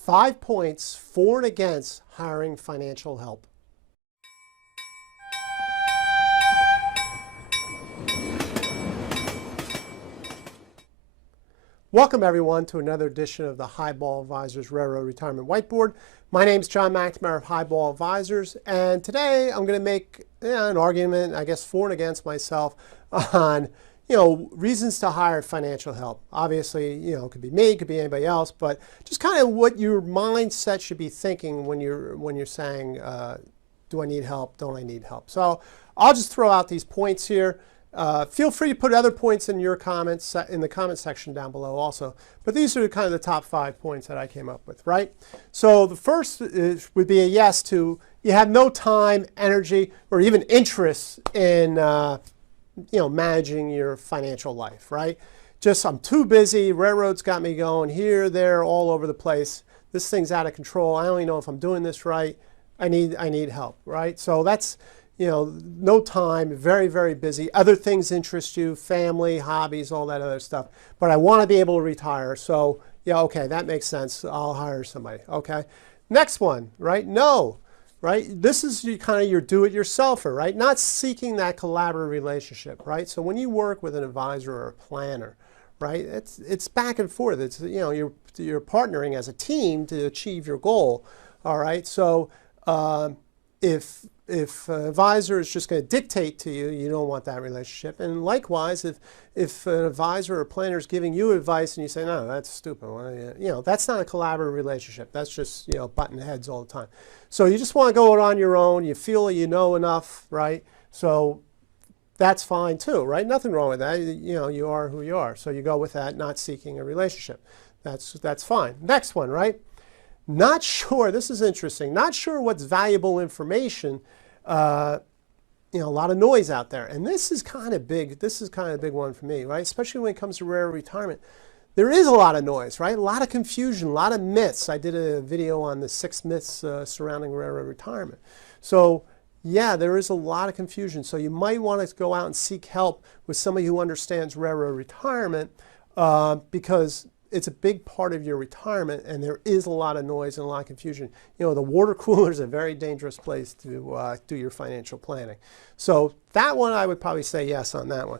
5 points for and against hiring financial help. Welcome everyone to another edition of the Highball Advisors Railroad Retirement Whiteboard. My name is John McNamara of Highball Advisors, and today I'm going to make an argument, I guess, for and against myself on reasons to hire financial help. Obviously, it could be me, it could be anybody else, but just kind of what your mindset should be thinking when you're saying, do I need help? Don't I need help? So I'll just throw out these points here. Feel free to put other points in your comments in the comment section down below also. But these are kind of the top 5 points that I came up with, right? So the first would be a yes to you have no time, energy, or even interest in managing your financial life, right? Just I'm too busy. Railroad's got me going here, there, all over the place. This thing's out of control. I don't even know if I'm doing this right. I need help, right? So that's no time, very, very busy. Other things interest you, family, hobbies, all that other stuff. But I want to be able to retire. So, yeah, okay, that makes sense. I'll hire somebody, okay? Next one, right? No, right? This is kind of your do-it-yourselfer, right? Not seeking that collaborative relationship, right? So when you work with an advisor or a planner, right, it's back and forth. It's, you're partnering as a team to achieve your goal, all right? So if an advisor is just going to dictate to you, you don't want that relationship. And likewise, if an advisor or planner is giving you advice and you say, no, that's stupid, that's not a collaborative relationship. That's just, butting heads all the time. So you just want to go it on your own. You feel you know enough, right? So that's fine too, right? Nothing wrong with that. You are who you are. So you go with that, not seeking a relationship. That's fine. Next one, right? Not sure, this is interesting, not sure what's valuable information. A lot of noise out there. And this is kind of big. This is kind of a big one for me, right? Especially when it comes to railroad retirement. There is a lot of noise, right? A lot of confusion, a lot of myths. I did a video on the 6 myths surrounding railroad retirement. So yeah, there is a lot of confusion. So you might want to go out and seek help with somebody who understands railroad retirement because it's a big part of your retirement, and there is a lot of noise and a lot of confusion. The water cooler is a very dangerous place to do your financial planning. So that one, I would probably say yes on that one.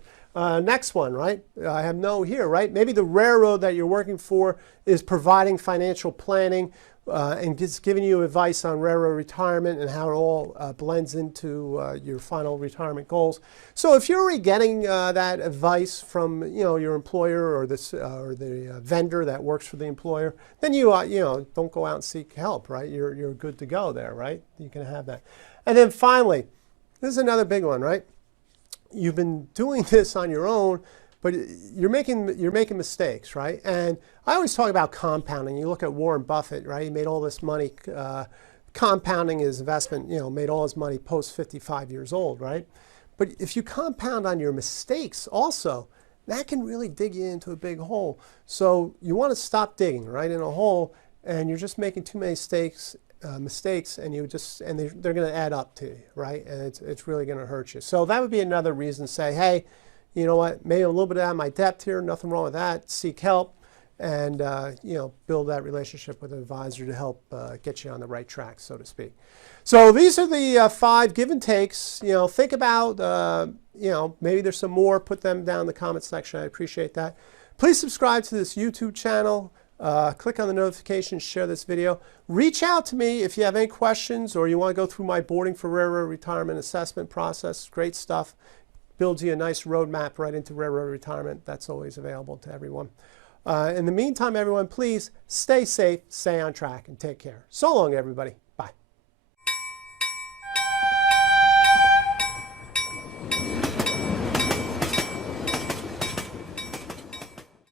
Next one, right? I have no here, right? Maybe the railroad that you're working for is providing financial planning and just giving you advice on railroad retirement and how it all blends into your final retirement goals. So if you're already getting that advice from your employer or the vendor that works for the employer, then you don't go out and seek help, right? You're good to go there, right? You can have that. And then finally, this is another big one, right? You've been doing this on your own, but you're making mistakes, right? And I always talk about compounding. You look at Warren Buffett, right? He made all this money compounding his investment, made all his money post 55 years old, right? But if you compound on your mistakes also, that can really dig you into a big hole. So you want to stop digging, right, in a hole, and you're just making too many mistakes, and they're going to add up to you, right? And it's really going to hurt you. So that would be another reason to say, hey, you know what, maybe a little bit out of my depth here, nothing wrong with that. Seek help and, build that relationship with an advisor to help get you on the right track, so to speak. So these are the 5 give and takes. Think about, maybe there's some more. Put them down in the comment section. I appreciate that. Please subscribe to this YouTube channel. Click on the notifications, share this video. Reach out to me if you have any questions or you want to go through my boarding for railroad retirement assessment process. Great stuff. Builds you a nice roadmap right into railroad retirement. That's always available to everyone. In the meantime, everyone, please stay safe, stay on track, and take care. So long, everybody.